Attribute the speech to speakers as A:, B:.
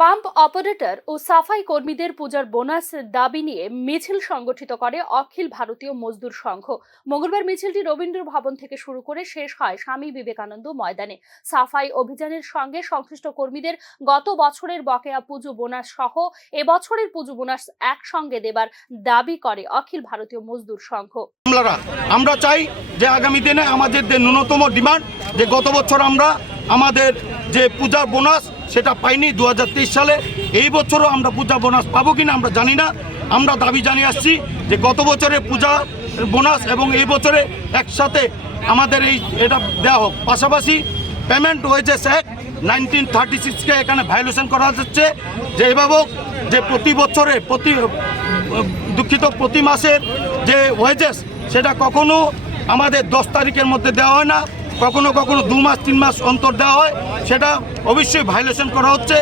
A: Pump operator ও সাফাই কর্মীদের পূজার বোনাস দাবি নিয়ে মিছিল সংগঠিত করে অখিল ভারতীয় মজদুর সংঘ। মঙ্গলবার মিছিলটি রবীন্দ্র ভবন থেকে শুরু করে শেষ হয় স্বামী বিবেকানন্দ ময়দানে। সাফাই অভিযানের সঙ্গে সংশ্লিষ্ট কর্মীদের গত বছরের বকেয়া পুজো বোনাস সহ এবছরের পুজো বোনাস একসঙ্গে দেবার দাবি করে অখিল ভারতীয় মজদুর সংঘ।
B: আমরা চাই যে আগামী দিনে আমাদের যে ন্যূনতম ডিমান্ড, যে গত বছর আমরা আমাদের যে পূজার বোনাস সেটা পাইনি দু হাজার তেইশ সালে। এই বছরও আমরা পূজা বোনাস পাবো কিনা আমরা জানি না। আমরা দাবি জানিয়ে আসছি যে গত বছরে পূজা বোনাস এবং এই বছরে একসাথে আমাদের এই এটা দেওয়া হোক। পাশাপাশি পেমেন্ট হয়েছে স্যার নাইনটিন থার্টি সিক্সকে এখানে ভায়োলেশন করা হচ্ছে। যে এভাবে যে প্রতি বছরে প্রতি দুঃখিত প্রতি মাসের যে ওয়েজেস সেটা কখনো আমাদের দশ তারিখের মধ্যে দেওয়া হয় না। কখনো কখনো দু মাস তিন মাস অন্তর দেওয়া হয়। সেটা অবশ্যই ভায়োলেশন করা হচ্ছে।